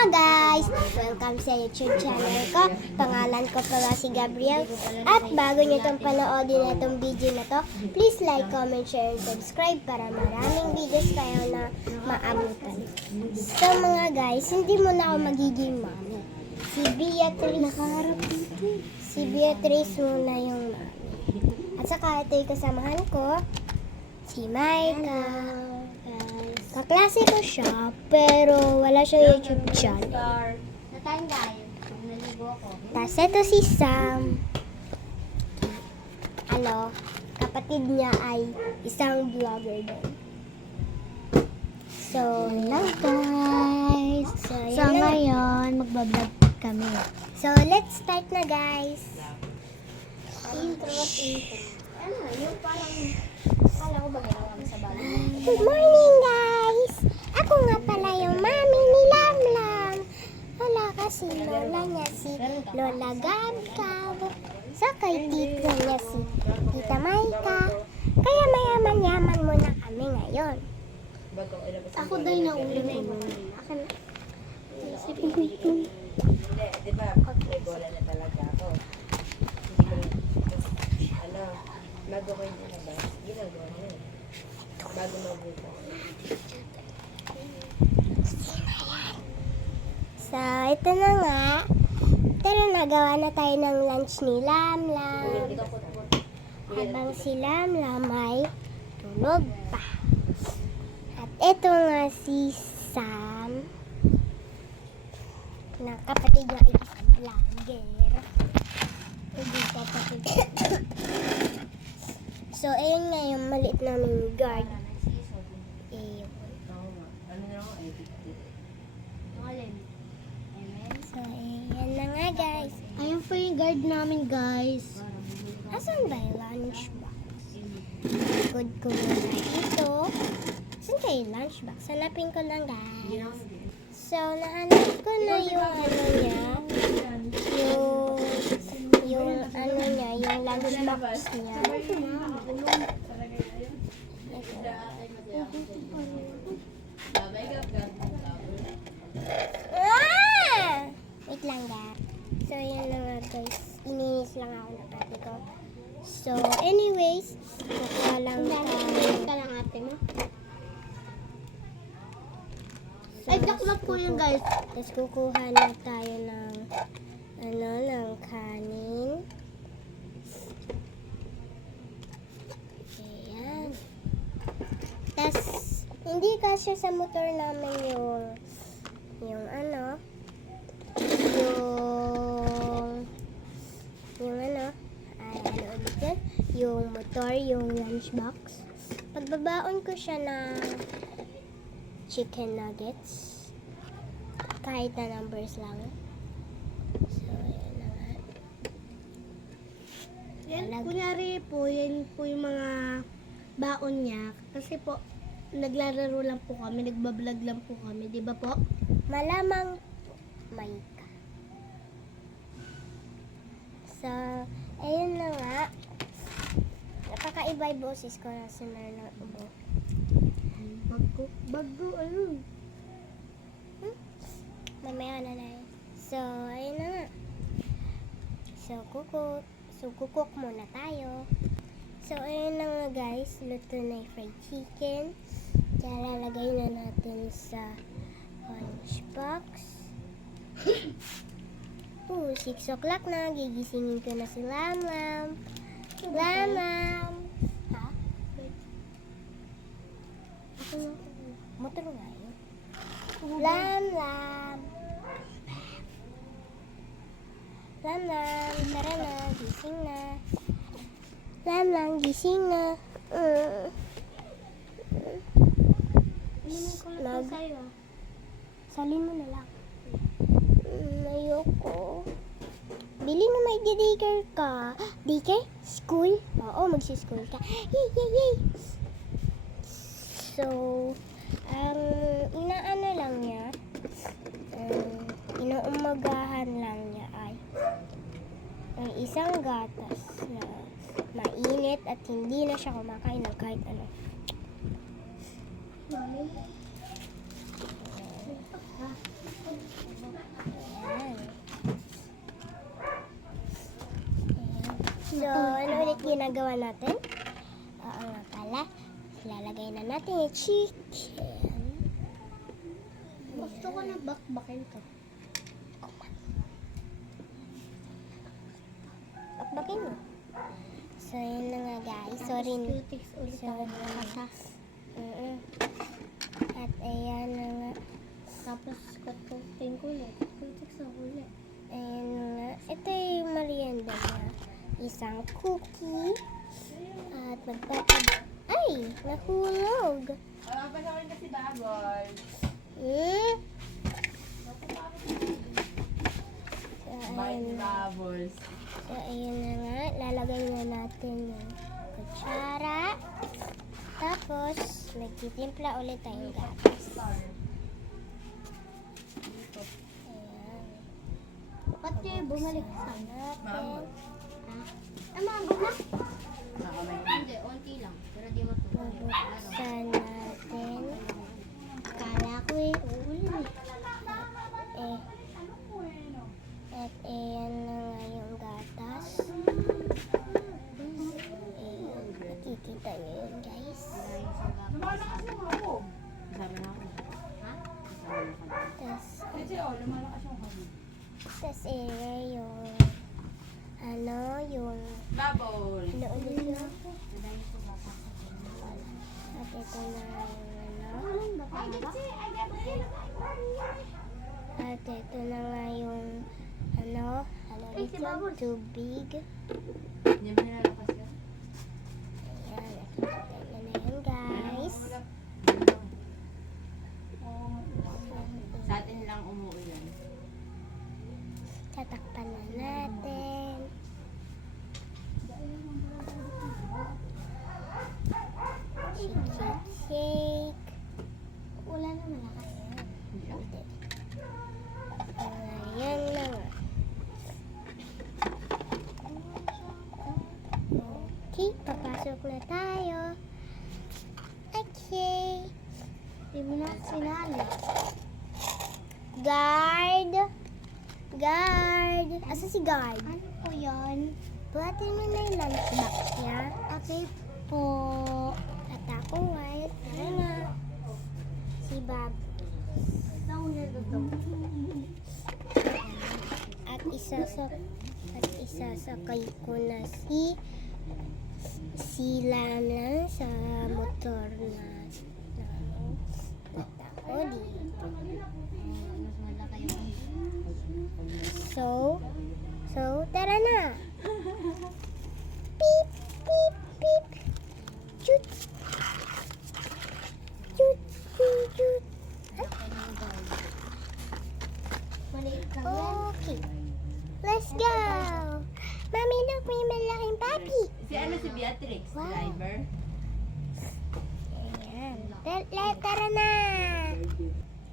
mga guys! Welcome sa YouTube channel ko. Pangalan ko pala si Gabriel. At bago nyo itong panoodin na itong video na to, please like, comment, share, and subscribe para maraming videos kayo na maabutan. So mga guys, hindi mo na ako magiging mommy. Si Beatrice muna yung mommy. At saka ito yung kasamahan ko, si Maika. Kaklase ko siya, pero wala siyang YouTube channel. Tapos ito si Sam. Kapatid niya ay isang vlogger din. So, lang guys. So ngayon, magbablog kami. So, let's start na guys. Intro. Yung parang, kala ko ba ginawa sa bago? Good morning guys! Ako nga pala yung mami ni Lamlam. Wala kasi lola niya si Lola Gabgab. So kay tita niya si Tita Maika. Kaya mayaman-yaman muna kami ngayon. Ako daw na ulo na yun. Ako na. Hindi, di ba? Bola na talaga ako. Bago ko yung nilabas, ginagawa mo yun. Bago mabuto. So, ito na nga. Pero nagawa na tayo ng lunch ni Lamlam. Habang si Lamlam ay tulog pa. At ito nga si Sam. Na kapatid niya ay isang vlogger. So, ayun nga yung maliit naming guard. So, ayan na nga guys. Ayun po yung guard namin, guys. Asan ba yung lunchbox? Good ko muna ito. Saan kayo yung lunchbox? Hanapin ko lang guys. So, nahanap ko na yung ano niya. Yung lunchbox niya. Wait lang guys. So, yun na nga guys. Ininis lang ako ng ate ko. So, anyways, kukuha lang Ka lang ate mo. Ay, daklat po yun, guys. Tapos kukuha na tayo ng ng kanin. Ayan. Tapos, hindi kasi sa motor namin yung yung motor, yung lunchbox. Pagbabaon ko siya ng chicken nuggets. Kahit na numbers lang. So, ayan na nga. Yan, kunyari po, yan po yung mga baon niya. Kasi po, naglalaro lang po kami, nagbablog lang po kami, di ba po? Malamang Maika. So, ayun na nga. Nakakaiba yung boses ko na sunar ng ubo. Bago, ayun. Mamaya na yun. So, ayun na nga. So, kukuk muna tayo. So, ayun na nga guys. Luto na yung fried chicken. Kaya lalagay na natin sa lunchbox. 6 o'clock na. Gigisingin ko na si Lamlam. Lamlam! Ha? Motor nga yun. Lamlam! Lamlam, tara na, gising na. Lamlam, gising na. Inumin ko lang po sa'yo. Salin mo na lang. Ayoko. Bili na may daycare ka. Daycare? School? Oo, magsi-school ka. Yay! So, inaano lang niya, inuumagahan lang niya ay ang isang gatas na mainit at hindi na siya kumakain ng kahit ano. ginagawa natin? Oo nga pala. Lalagay na natin yung chicken. Gusto ko na bakbakin to. Bakbakin mo. So, yun na nga guys. Sorry. Cutics ulit ako nakasas. At ayan na nga. Tapos katutin ko ulit. Cutics ako ulit. Ayan na nga. Ito yung merienda niya. Isang cookie. At ay! Nahulog. Wala pa sa akin kasi babol. Hmm? So, Bye, ayan. babos. So, ayun na nga. Lalagay na natin yung kutsara. Tapos, magtitimpla ulit tayong gatas. Ayan. Ba't kayo bumalik sa Natin. Amago na? Hindi, onti lang. Pero di mo ito. Bubuksan natin. Akala ko uulan Eh. At ayan na nga yung gatas. Ayan. Nakikita niyo yun, guys. Sabi na ako. Tas yung yung Babol. ulit yun. At ito na yung At ito na nga yung dito, tubig. Hindi ba nilalakas yun? Ayan, nakikita niyo na yun, guys. Sa atin lang umuulan. Tatakpan na natin. Shake, shake, shake. Ulan na malakas. Hindi. Ayan na nga. Okay, papasok na tayo. Okay. Hindi mo na sinali. Guard! Guard! Asa si guard? Ano po yan? Buhatin mo na yung lunchbox niya. Okay po. At ako, white. Tara na. Si Bob. Nauna dito. At isasakay ko na si Lamlam sa motor na ako dito. So, tara na. Beep, beep, beep. Shoot. Shoot, shoot, shoot. Maliit lang yan. Okay. Let's go. Mami, look, may malaking papi. Si si Beatrix, Wow. driver. Ayan. Tara na.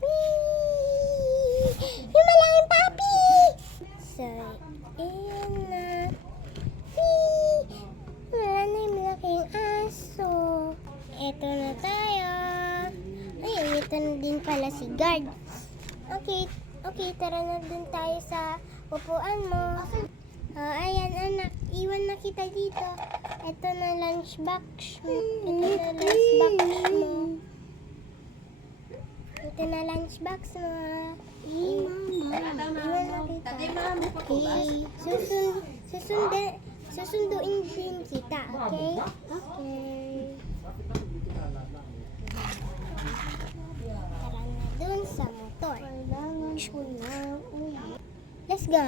Whee! Yung malaking papi. So, ayan na. Whee! Wala na yung malaking aso. Eto na tayo. Ayun, ito na din pala si guard. Okay, tara na dun tayo sa upuan mo. Ayan anak, iwan na kita dito. Ito na lunchbox mo. Ito na lunchbox mo. Iwan na kita. Tatay, mama pa po ba? Okay. Susunduin din kita, okay? Okay. Tara na dun sa motor. Let's go.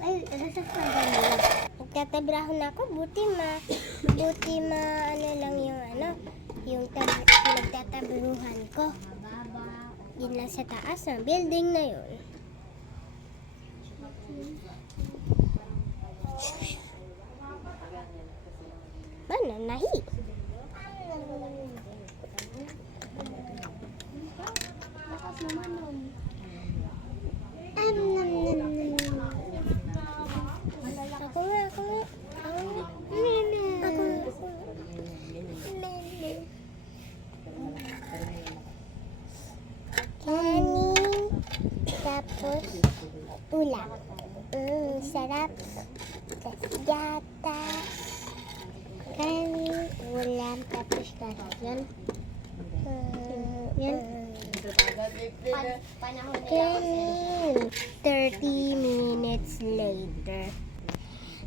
Ay, nasasaksagan nila. Nagtatabrahon ako, buti ano lang yung nagtatabruhan ko. Yun lang sa taas ng building na yun. Nahi. Lakas naman nun. Ako nga. Kanin, tapos ulam. Sarap. Tas gatas. Kanin, ulam, tapos kanin. Yan. Kanin. 30 minutes later.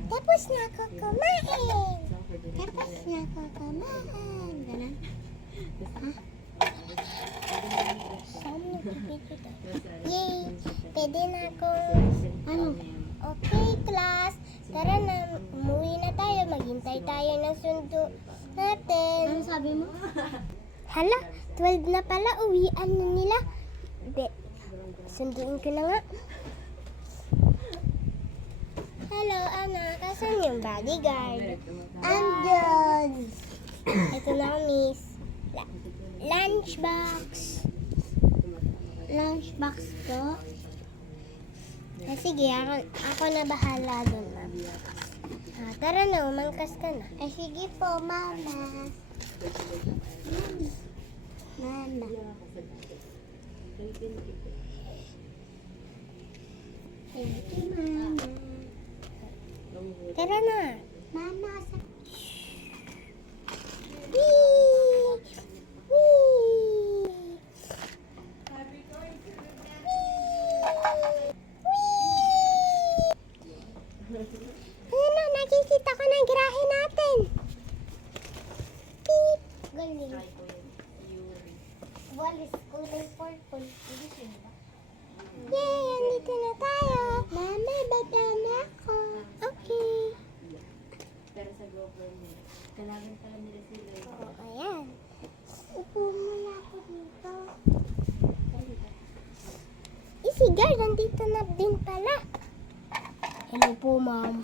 Tapos na ako kumain. Ganun. Yay! Pwede na akong... Ano? Okay, class. Tara na, umuwi na tayo. Maghintay tayo ng sundo natin. Ano sabi mo? Hala, 12 na pala. Uwian na nila. Sunduin ko na nga. Hello, anak. Kasan yung bodyguard? Andyan. Ito na, miss. Lunchbox. Lunchbox to? Sige, ako na bahala dun, ma'am. Tara na, umangkas ka na. Sige po, mama. Mama. Thank you, mama. Tara na. Mama, Wee! Wee! Ano, nakikita ko ng girahe natin. Beep! Galing. Walis kulay purple. Yay! Andito na tayo. Mama, baba na ako. Okay. Pero sa government, kailangan pala nila sila. Oo, ayan. Upo muna ako dito. Si guard, nandito na din pala. Hello po, ma'am.